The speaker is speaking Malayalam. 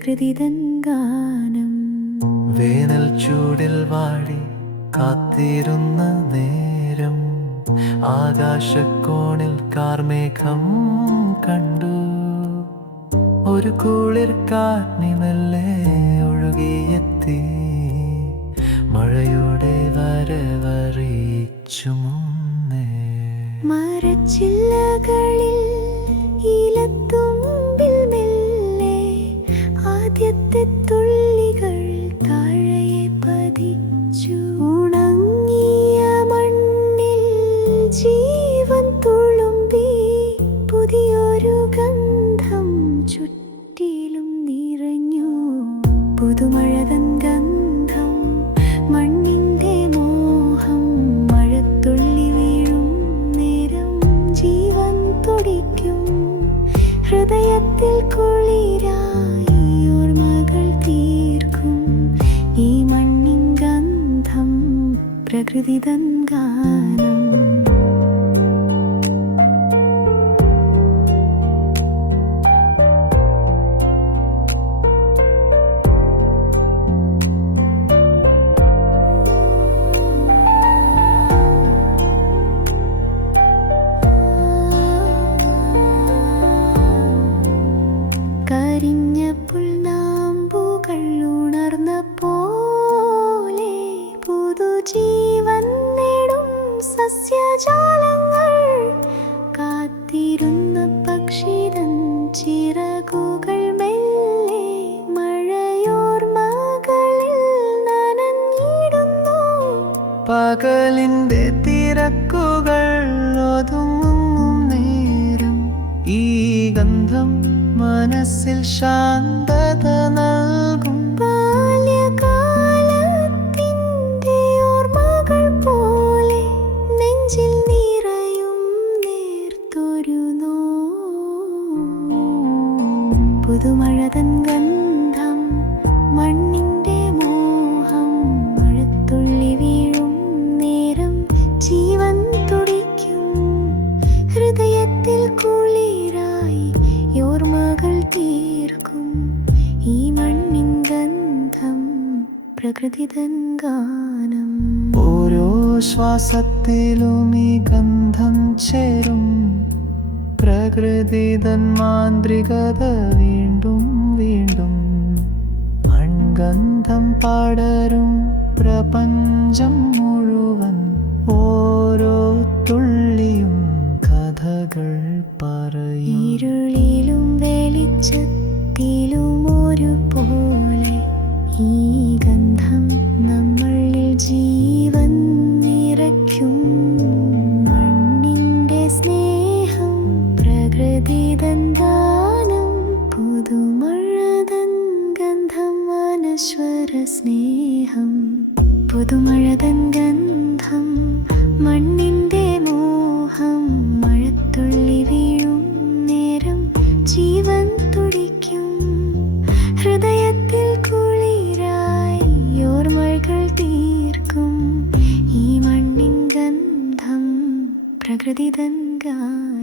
പ്രകൃതി ഗാനം. വേനൽ ചൂടിൽ വാടി കാത്തിരുന്ന നേരം ആകാശക്കോണിൽ കാർമേഘം കണ്ടു. ഒരു കുളിർ കാറ്റിനിമല്ലേ ഒഴുകിയെത്തി. മഴയുടെ വരവറിയിച്ചു മുന്നേ. മരച്ചില്ലകളിൽ ഇലത്തുമ്പിൽ പ്രകൃതി സസ്യജാലങ്ങൾ. കാത്തിരുന്ന പക്ഷിതൻ ചിറകുകൾ മെല്ലെ മഴയോർമകളിൽ നനഞ്ഞിടുന്നു. പകലിന്റെ പുതുമഴതൻ ഗന്ധം മണ്ണിന്റെ മോഹം മഴത്തുള്ളി വീഴും നേരം ജീവൻ തുടിക്കും. ഹൃദയത്തിൽ കുളിരായി ഓർമ്മകൾ തീർക്കും. ഈ മണ്ണിൻ ഗന്ധം പ്രകൃതി തൻ ഓരോ ശ്വാസത്തിലും ഈ ഗന്ധം ചേരും. പ്രകൃതി തൻ മാന്ത്രികത വീണ്ടും വീണ്ടും. മൺഗന്ധം പടരും പ്രപഞ്ചം മുഴുവൻ. ഓരോ തുള്ളിയും കഥകൾ പറയും. ഇരുളിലും വെളിച്ചത്തിലും ഒരുപോലെ ഈ ദാനം പുതുമഴതൻ ഗന്ധം അനശ്വര സ്നേഹം. പുതുമഴതൻ ഗന്ധം മണ്ണിന്റെ മോഹം മഴത്തുള്ളി വീഴും നേരം ജീവൻ തുടിക്കും. ഹൃദയത്തിൽ കുളിരായി ഓർമ്മകൾ തീർക്കും. ഈ മണ്ണിൻ ഗന്ധം പ്രകൃതി തൻ ഗാനം.